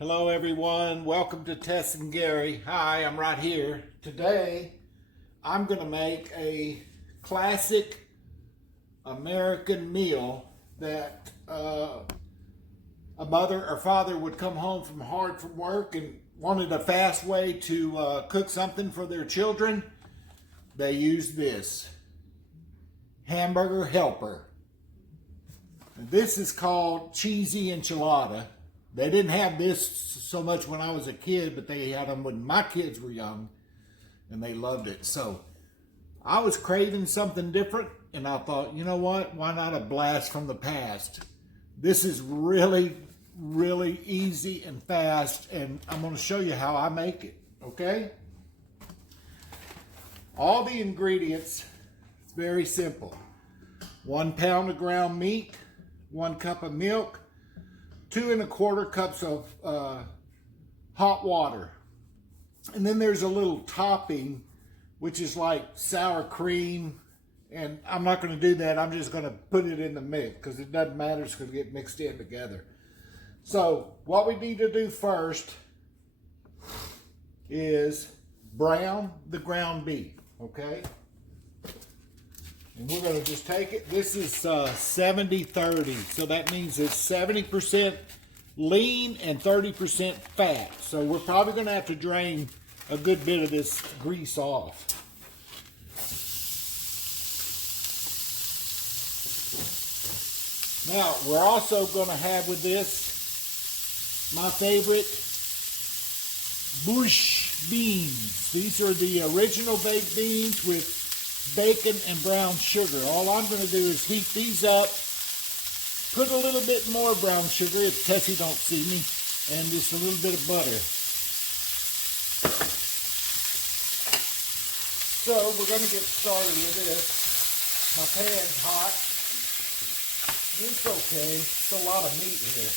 Hello everyone, welcome to Tess and Gary. Hi, I'm right here. Today, I'm gonna make a classic American meal that a mother or father would come home from work and wanted a fast way to cook something for their children. They use this hamburger helper. This is called cheesy enchilada. They didn't have this so much when I was a kid, but they had them when my kids were young, and they loved it. So I was craving something different, and I thought, you know what? Why not a blast from the past? This is really, really easy and fast, and I'm going to show you how I make it, okay? All the ingredients, it's very simple. 1 pound of ground meat, 1 cup of milk, 2 1/4 cups of hot water. And then there's a little topping, which is like sour cream. And I'm not going to do that. I'm just going to put it in the mix because it doesn't matter. It's going to get mixed in together. So what we need to do first is brown the ground beef, okay? And we're going to just take it. This is 70-30. So that means it's 70% lean and 30% fat. So we're probably going to have to drain a good bit of this grease off. Now, we're also going to have with this my favorite bush beans. These are the original baked beans with bacon and brown sugar. All I'm going to do is heat these up, put a little bit more brown sugar if Tessie don't see me, and just a little bit of butter. So we're going to get started with this. My pan's hot. It's okay. It's a lot of meat here.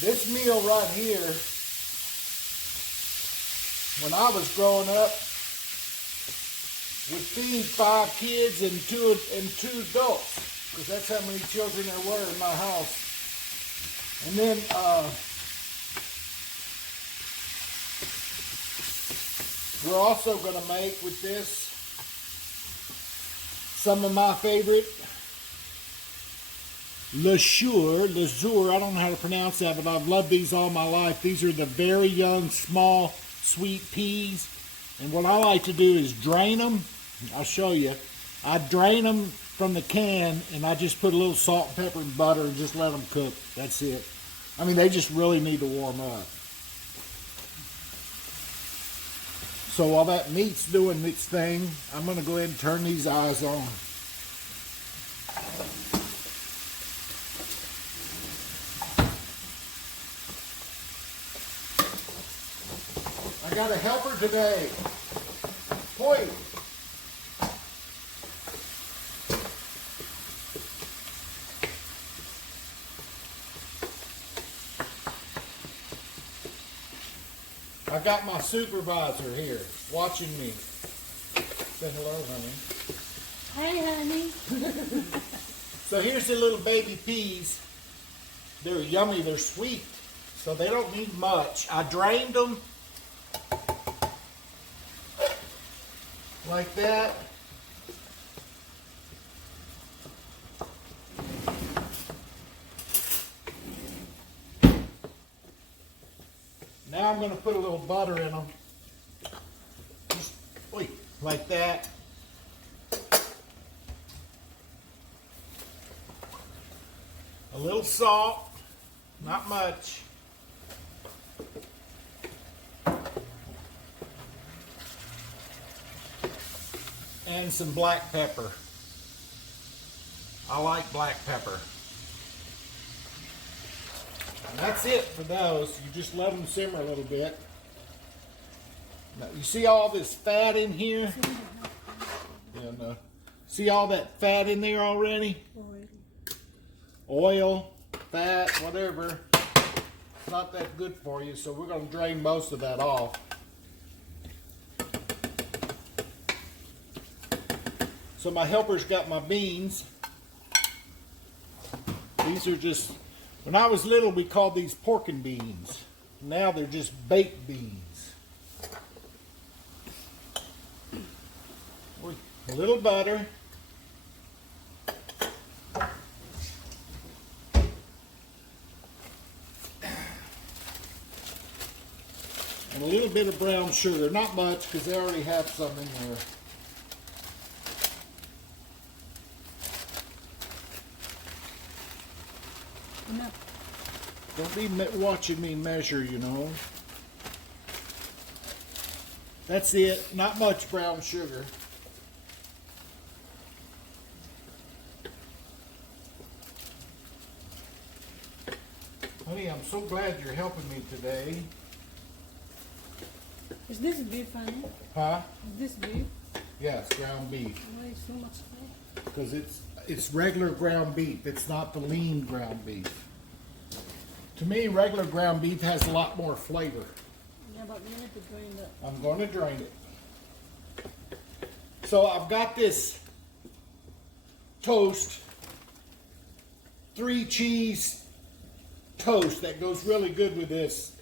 This meal right here, when I was growing up, would feed 5 kids and two adults, because that's how many children there were in my house. And then we're also going to make with this some of my favorite leisure, I don't know how to pronounce that, but I've loved these all my life. These are the very young, small, sweet peas. And what I like to do is drain them. I'll show you. I drain them from the can, and I just put a little salt and pepper and butter and just let them cook. That's it. I mean, they just really need to warm up. So while that meat's doing its thing, I'm going to go ahead and turn these eyes on. I got a helper today. Boy. I got my supervisor here watching me. Say hello, honey. Hey, honey. So here's the little baby peas. They're yummy, they're sweet, so they don't need much. I drained them like that. Now I'm going to put a little butter in them. Just like that. A little salt, not much. And some black pepper. I like black pepper. And that's it for those. You just let them simmer a little bit. Now, you see all this fat in here? Yeah, no. See all that fat in there already? Oil, fat, whatever. It's not that good for you, so we're going to drain most of that off. So my helper's got my beans. These are just, when I was little we called these pork and beans. Now they're just baked beans. A little butter. And a little bit of brown sugar. Not much because they already have some in there. Enough. Don't be watching me measure, you know. That's it. Not much brown sugar. Honey, I'm so glad you're helping me today. Is this beef, honey? Huh? Is this beef? Yeah, it's ground beef. Why is so much fat? Because it's regular ground beef. It's not the lean ground beef. To me, regular ground beef has a lot more flavor. Yeah, but you need to drain that. I'm going to drain it. So I've got this toast, 3 cheese toast that goes really good with this.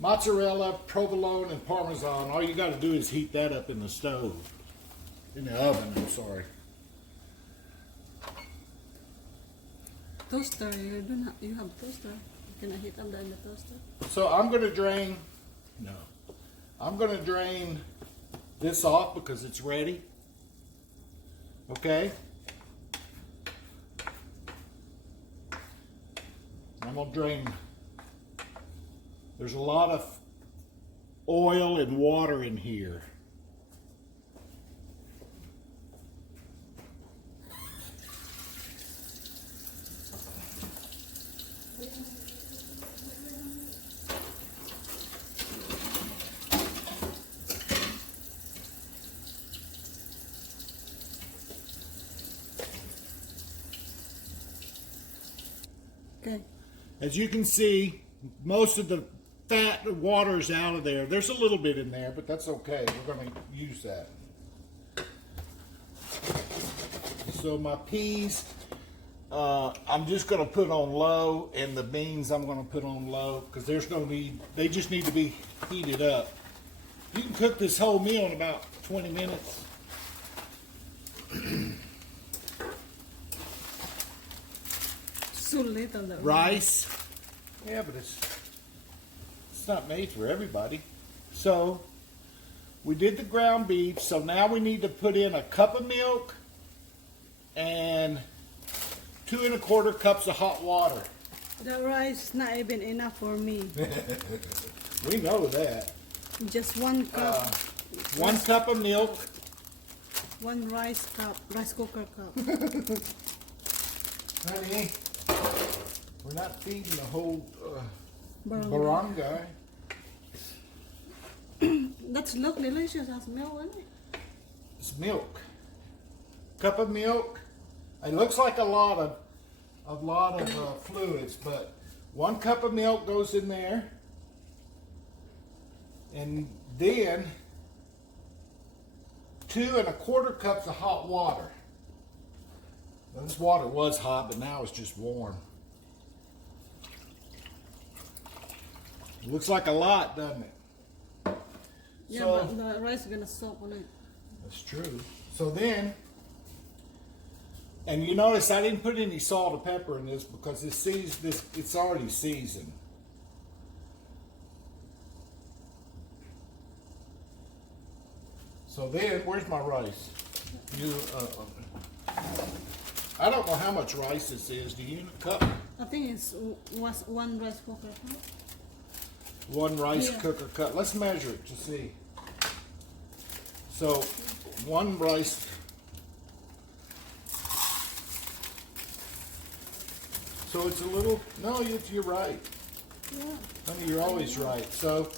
Mozzarella, provolone, and Parmesan. All you got to do is heat that up in the stove. In the oven, I'm sorry. Toaster, you have toaster. You can heat up that in the toaster. So I'm going to drain, I'm going to drain this off because it's ready. Okay? I'm going to drain. There's a lot of oil and water in here. Okay. As you can see, most of the fat and water's out of there. There's a little bit in there, but that's okay. We're going to use that. So my peas, I'm just going to put on low, and the beans I'm going to put on low because they just need to be heated up. You can cook this whole meal in about 20 minutes. So little though. Rice. Yeah, but it's not made for everybody. So we did the ground beef. So now we need to put in a cup of milk and 2 1/4 cups of hot water. The rice is not even enough for me. We know that. Just 1 cup. 1 cup of milk. 1 rice cooker cup. Honey, we're not feeding the whole Barangay. barangay. That looks delicious as milk, isn't it? It's milk. Cup of milk. It looks like a lot of fluids, but 1 cup of milk goes in there, and then 2 1/4 cups of hot water. Now, this water was hot, but now it's just warm. It looks like a lot, doesn't it? Yeah, So- but the rice is gonna soak on it. That's true. So then, and you notice I didn't put any salt or pepper in this because it's already seasoned. So then, where's my rice? I don't know how much rice this is. Do you? A cup? I think it's was 1 rice cooker cup. 1 rice Yeah. cooker cup. Let's measure it to see. So 1 rice. So it's a little. No, you're right. Yeah. Honey, you're always right. So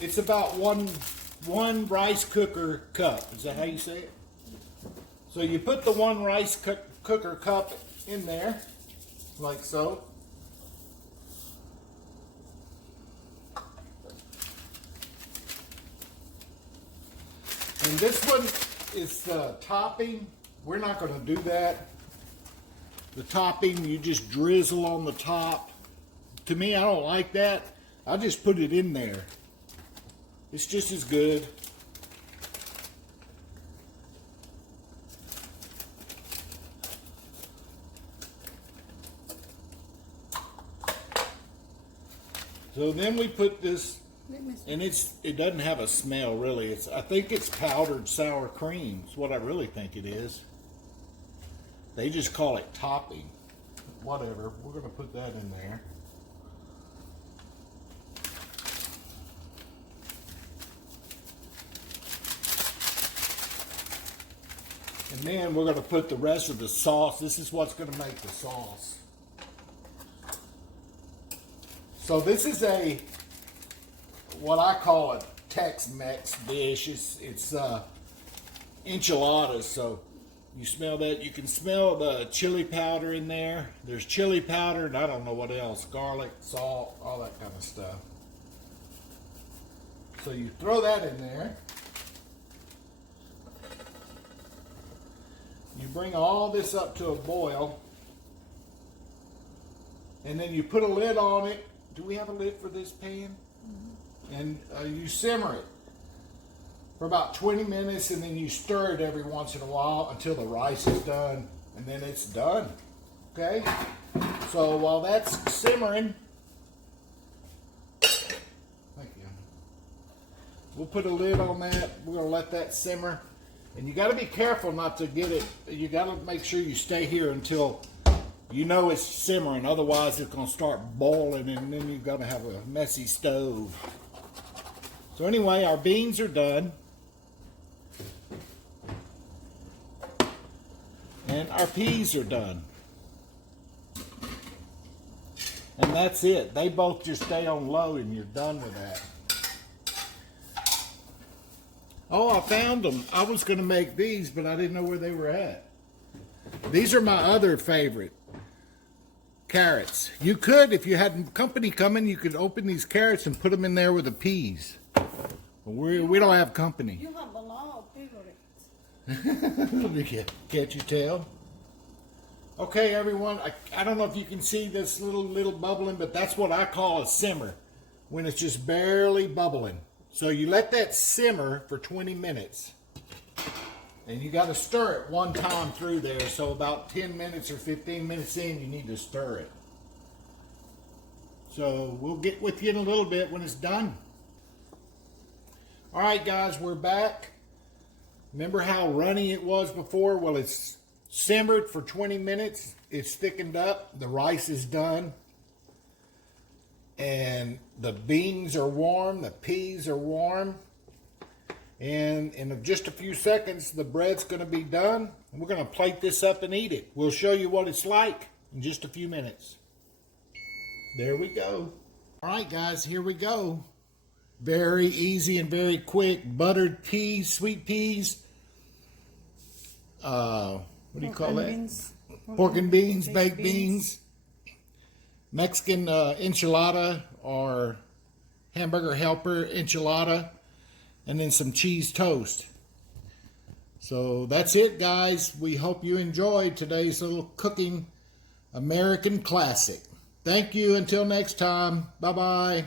it's about one rice cooker cup. Is that how you say it? So you put the 1 rice cooker cup in there, like so. And this one is the topping. we're not going to do that. The topping, you just drizzle on the top. To me, I don't like that. I just put it in there. It's just as good. So then we put this, and it doesn't have a smell really. I think it's powdered sour cream. It's what I really think it is. They just call it topping. Whatever. We're going to put that in there. And then we're going to put the rest of the sauce. This is what's going to make the sauce. So this is what I call a Tex-Mex dish. It's enchiladas. So you smell that. You can smell the chili powder in there. There's chili powder and I don't know what else. Garlic, salt, all that kind of stuff. So you throw that in there. You bring all this up to a boil. And then you put a lid on it. Do we have a lid for this pan? Mm-hmm. And you simmer it for about 20 minutes, and then you stir it every once in a while until the rice is done, and then it's done. Okay? So while that's simmering, thank you. We'll put a lid on that. We're going to let that simmer. And you got to be careful not to get it. You got to make sure you stay here until you know it's simmering. Otherwise, it's going to start boiling, and then you're going to have a messy stove. So anyway, our beans are done. And our peas are done. And that's it. They both just stay on low, and you're done with that. Oh, I found them. I was going to make these, but I didn't know where they were at. These are my other favorite. Carrots. You could, if you had company coming, you could open these carrots and put them in there with the peas. But we don't have company. You have a lot of favorites. Can't you tell? Okay, everyone. I don't know if you can see this little bubbling, but that's what I call a simmer. When it's just barely bubbling. So you let that simmer for 20 minutes. And you got to stir it one time through there. So about 10 minutes or 15 minutes in, you need to stir it. So we'll get with you in a little bit when it's done. All right, guys, we're back. Remember how runny it was before? Well, it's simmered for 20 minutes. It's thickened up. The rice is done. And the beans are warm. The peas are warm. And in just a few seconds, the bread's going to be done. And we're going to plate this up and eat it. We'll show you what it's like in just a few minutes. There we go. All right, guys, here we go. Very easy and very quick. Buttered peas, sweet peas. What do you call that? Beans. Pork and beans, baked beans. Mexican enchilada or hamburger helper enchilada. And then some cheese toast. So that's it, guys. We hope you enjoyed today's little cooking American classic. Thank you. Until next time. Bye-bye.